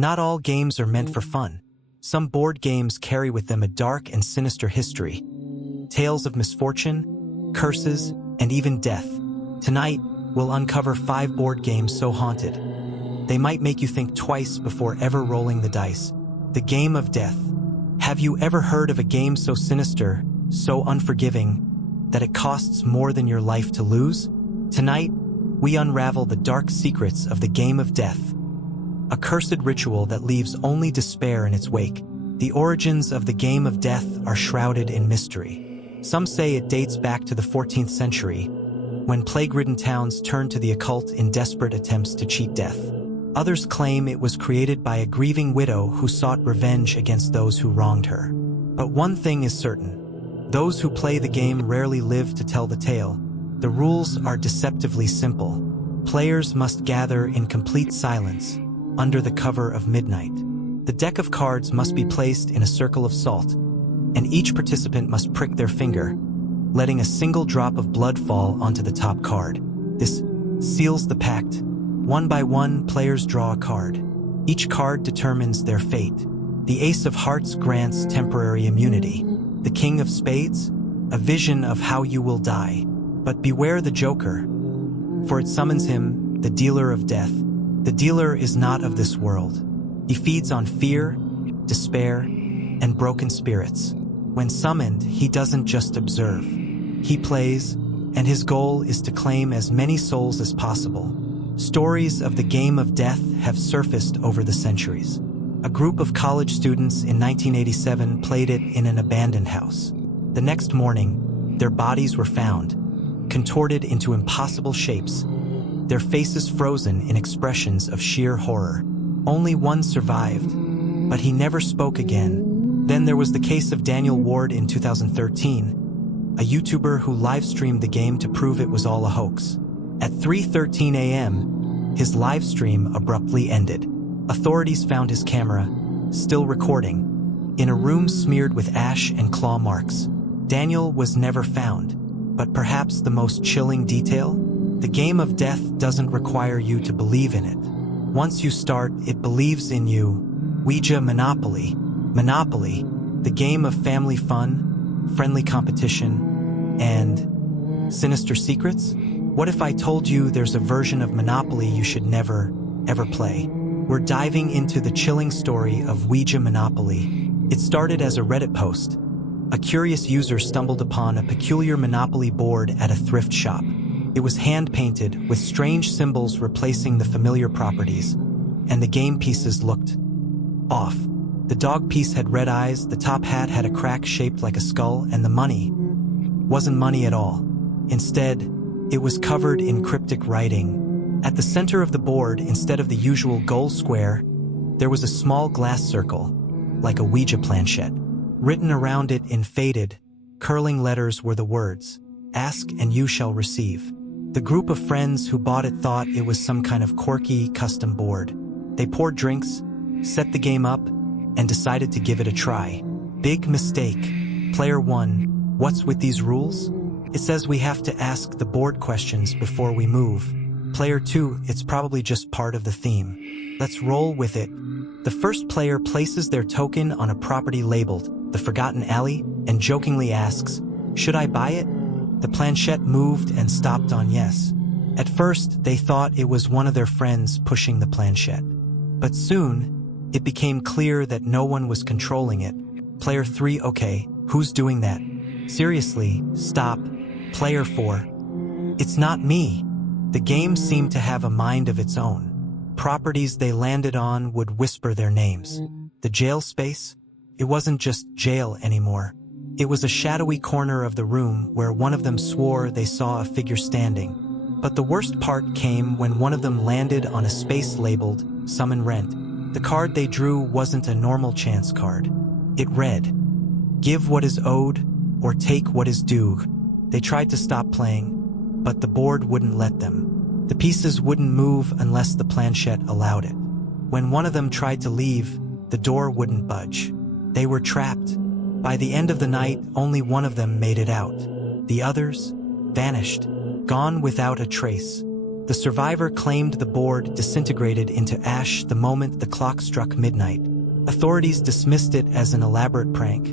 Not all games are meant for fun. Some board games carry with them a dark and sinister history. Tales of misfortune, curses, and even death. Tonight, we'll uncover 5 board games so haunted they might make you think twice before ever rolling the dice. The Game of Death. Have you ever heard of a game so sinister, so unforgiving, that it costs more than your life to lose? Tonight, we unravel the dark secrets of the Game of Death. A cursed ritual that leaves only despair in its wake. The origins of the Game of Death are shrouded in mystery. Some say it dates back to the 14th century, when plague-ridden towns turned to the occult in desperate attempts to cheat death. Others claim it was created by a grieving widow who sought revenge against those who wronged her. But one thing is certain. Those who play the game rarely live to tell the tale. The rules are deceptively simple. Players must gather in complete silence, under the cover of midnight. The deck of cards must be placed in a circle of salt, and each participant must prick their finger, letting a single drop of blood fall onto the top card. This seals the pact. One by one, players draw a card. Each card determines their fate. The Ace of Hearts grants temporary immunity. The King of Spades, a vision of how you will die. But beware the Joker, for it summons him, the dealer of death. The dealer is not of this world. He feeds on fear, despair, and broken spirits. When summoned, he doesn't just observe. He plays, and his goal is to claim as many souls as possible. Stories of the Game of Death have surfaced over the centuries. A group of college students in 1987 played it in an abandoned house. The next morning, their bodies were found, contorted into impossible shapes, their faces frozen in expressions of sheer horror. Only one survived, but he never spoke again. Then there was the case of Daniel Ward in 2013, a YouTuber who live-streamed the game to prove it was all a hoax. At 3:13 a.m., his live stream abruptly ended. Authorities found his camera, still recording, in a room smeared with ash and claw marks. Daniel was never found, but perhaps the most chilling detail? The Game of Death doesn't require you to believe in it. Once you start, it believes in you. Ouija Monopoly. Monopoly, the game of family fun, friendly competition, and sinister secrets? What if I told you there's a version of Monopoly you should never, ever play? We're diving into the chilling story of Ouija Monopoly. It started as a Reddit post. A curious user stumbled upon a peculiar Monopoly board at a thrift shop. It was hand-painted, with strange symbols replacing the familiar properties, and the game pieces looked off. The dog piece had red eyes, the top hat had a crack shaped like a skull, and the money wasn't money at all. Instead, it was covered in cryptic writing. At the center of the board, instead of the usual goal square, there was a small glass circle, like a Ouija planchette. Written around it in faded, curling letters were the words, "Ask and you shall receive." The group of friends who bought it thought it was some kind of quirky, custom board. They poured drinks, set the game up, and decided to give it a try. Big mistake. Player 1, what's with these rules? It says we have to ask the board questions before we move. Player 2, it's probably just part of the theme. Let's roll with it. The first player places their token on a property labeled The Forgotten Alley and jokingly asks, "Should I buy it?" The planchette moved and stopped on yes. At first, they thought it was one of their friends pushing the planchette. But soon, it became clear that no one was controlling it. Player 3, okay, who's doing that? Seriously, stop. Player 4, it's not me. The game seemed to have a mind of its own. Properties they landed on would whisper their names. The jail space? It wasn't just jail anymore. It was a shadowy corner of the room where one of them swore they saw a figure standing. But the worst part came when one of them landed on a space labeled Summon Rent. The card they drew wasn't a normal chance card. It read, "Give what is owed, or take what is due." They tried to stop playing, but the board wouldn't let them. The pieces wouldn't move unless the planchette allowed it. When one of them tried to leave, the door wouldn't budge. They were trapped. By the end of the night, only one of them made it out. The others vanished, gone without a trace. The survivor claimed the board disintegrated into ash the moment the clock struck midnight. Authorities dismissed it as an elaborate prank,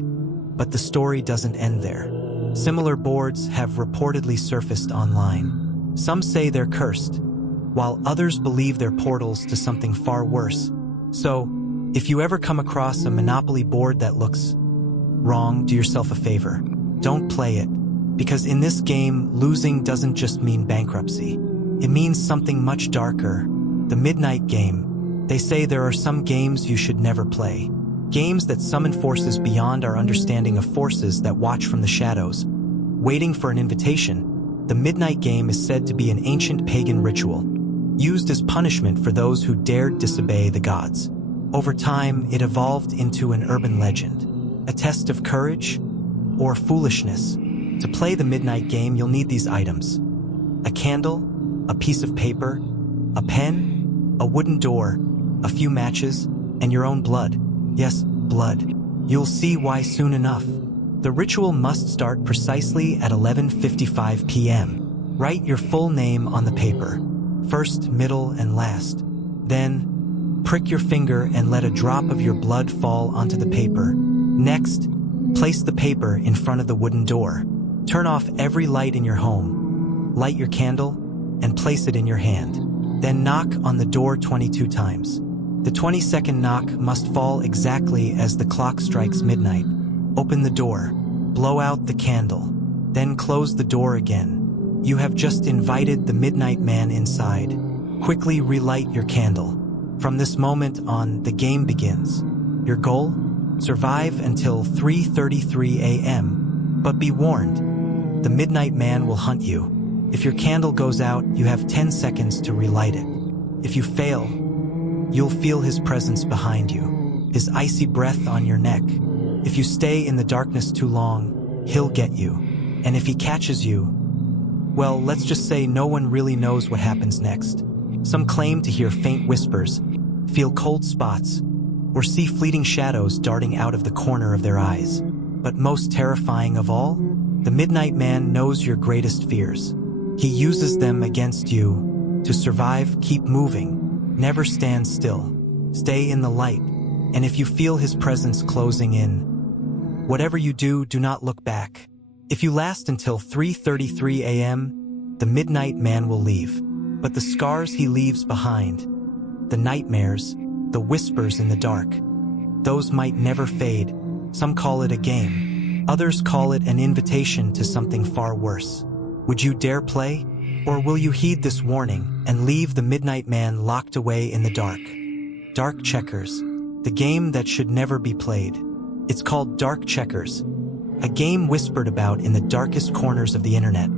but the story doesn't end there. Similar boards have reportedly surfaced online. Some say they're cursed, while others believe they're portals to something far worse. So, if you ever come across a Monopoly board that looks wrong, do yourself a favor. Don't play it, because in this game, losing doesn't just mean bankruptcy. It means something much darker. The Midnight Game. They say there are some games you should never play. Games that summon forces beyond our understanding of forces that watch from the shadows. Waiting for an invitation, the Midnight Game is said to be an ancient pagan ritual, used as punishment for those who dared disobey the gods. Over time, it evolved into an urban legend, a test of courage or foolishness. To play the Midnight Game, you'll need these items: a candle, a piece of paper, a pen, a wooden door, a few matches, and your own blood. Yes, blood. You'll see why soon enough. The ritual must start precisely at 11:55 p.m. Write your full name on the paper, first, middle, and last. Then, prick your finger and let a drop of your blood fall onto the paper. Next, place the paper in front of the wooden door. Turn off every light in your home. Light your candle and place it in your hand. Then knock on the door 22 times. The 22nd knock must fall exactly as the clock strikes midnight. Open the door, blow out the candle, then close the door again. You have just invited the Midnight Man inside. Quickly relight your candle. From this moment on, the game begins. Your goal? Survive until 3:33 a.m. But be warned, the Midnight Man will hunt you. If your candle goes out, you have 10 seconds to relight it. If you fail, you'll feel his presence behind you, his icy breath on your neck. If you stay in the darkness too long, he'll get you. And if he catches you, well, let's just say no one really knows what happens next. Some claim to hear faint whispers, feel cold spots, or see fleeting shadows darting out of the corner of their eyes. But most terrifying of all, the Midnight Man knows your greatest fears. He uses them against you. To survive, keep moving. Never stand still. Stay in the light. And if you feel his presence closing in, whatever you do, do not look back. If you last until 3:33 a.m., the Midnight Man will leave. But the scars he leaves behind, the nightmares, the whispers in the dark, those might never fade. Some call it a game. Others call it an invitation to something far worse. Would you dare play? Or will you heed this warning and leave the Midnight Man locked away in the dark? Dark Checkers, the game that should never be played. It's called Dark Checkers, a game whispered about in the darkest corners of the internet.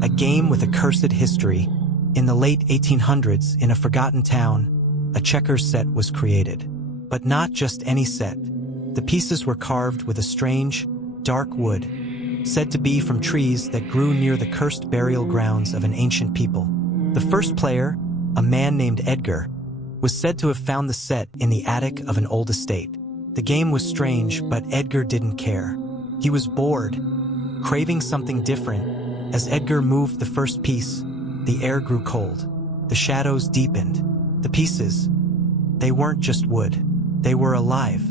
A game with a cursed history. In the late 1800s, in a forgotten town, a checkers set was created. But not just any set. The pieces were carved with a strange, dark wood, said to be from trees that grew near the cursed burial grounds of an ancient people. The first player, a man named Edgar, was said to have found the set in the attic of an old estate. The game was strange, but Edgar didn't care. He was bored, craving something different. As Edgar moved the first piece, the air grew cold. The shadows deepened. The pieces, they weren't just wood. They were alive.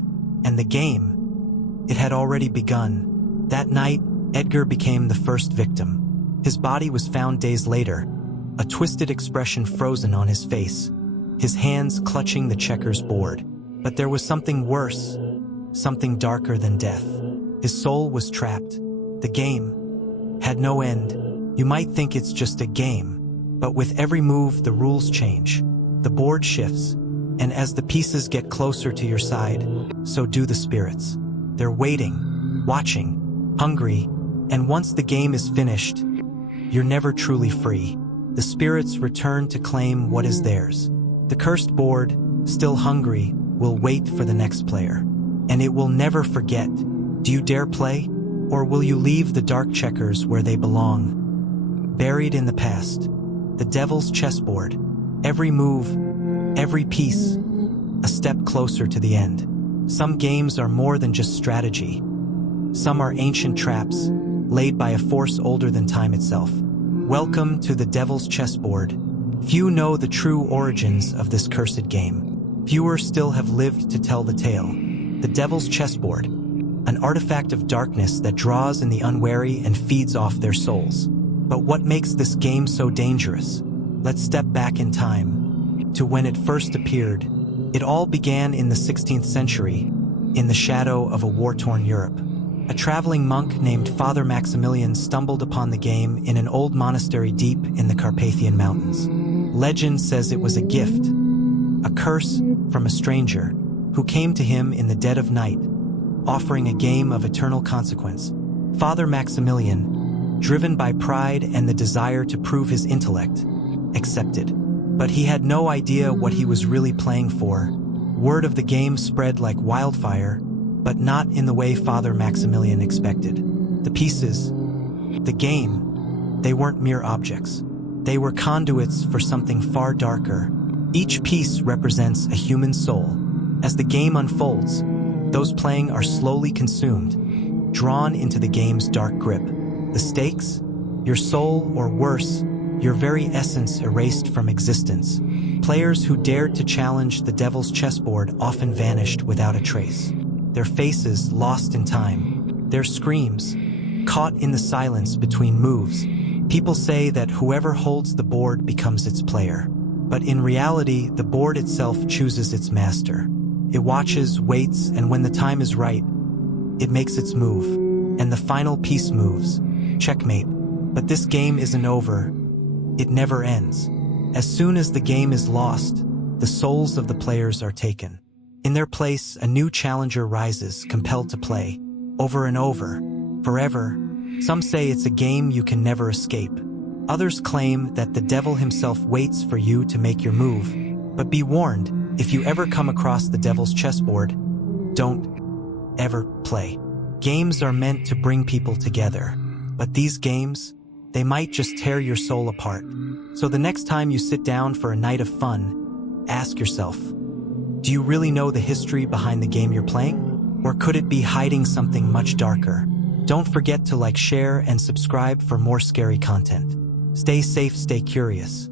And the game, it had already begun. That night, Edgar became the first victim. His body was found days later, a twisted expression frozen on his face, his hands clutching the checkers board. But there was something worse, something darker than death. His soul was trapped. The game had no end. You might think it's just a game, but with every move, the rules change. The board shifts, and as the pieces get closer to your side, so do the spirits. They're waiting, watching, hungry, and once the game is finished, you're never truly free. The spirits return to claim what is theirs. The cursed board, still hungry, will wait for the next player. And it will never forget. Do you dare play? Or will you leave the dark checkers where they belong? Buried in the past. The devil's chessboard. Every move, every piece, a step closer to the end. Some games are more than just strategy. Some are ancient traps, laid by a force older than time itself. Welcome to the devil's chessboard. Few know the true origins of this cursed game. Fewer still have lived to tell the tale. The Devil's Chessboard, an artifact of darkness that draws in the unwary and feeds off their souls. But what makes this game so dangerous? Let's step back in time to when it first appeared. It all began in the 16th century, in the shadow of a war-torn Europe. A traveling monk named Father Maximilian stumbled upon the game in an old monastery deep in the Carpathian Mountains. Legend says it was a gift, a curse from a stranger who came to him in the dead of night, offering a game of eternal consequence. Father Maximilian, driven by pride and the desire to prove his intellect, accepted. But he had no idea what he was really playing for. Word of the game spread like wildfire, but not in the way Father Maximilian expected. The pieces, the game, they weren't mere objects. They were conduits for something far darker. Each piece represents a human soul. As the game unfolds, those playing are slowly consumed, drawn into the game's dark grip. The stakes? Your soul, or worse, your very essence erased from existence. Players who dared to challenge the Devil's Chessboard often vanished without a trace. Their faces lost in time, their screams caught in the silence between moves. People say that whoever holds the board becomes its player. But in reality, the board itself chooses its master. It watches, waits, and when the time is right, it makes its move. And the final piece moves. Checkmate. But this game isn't over. It never ends. As soon as the game is lost, the souls of the players are taken. In their place, a new challenger rises, compelled to play, over and over, forever. Some say it's a game you can never escape. Others claim that the devil himself waits for you to make your move. But be warned, if you ever come across the Devil's Chessboard, don't ever play. Games are meant to bring people together, but these games, they might just tear your soul apart. So the next time you sit down for a night of fun, ask yourself, do you really know the history behind the game you're playing? Or could it be hiding something much darker? Don't forget to like, share, and subscribe for more scary content. Stay safe, stay curious.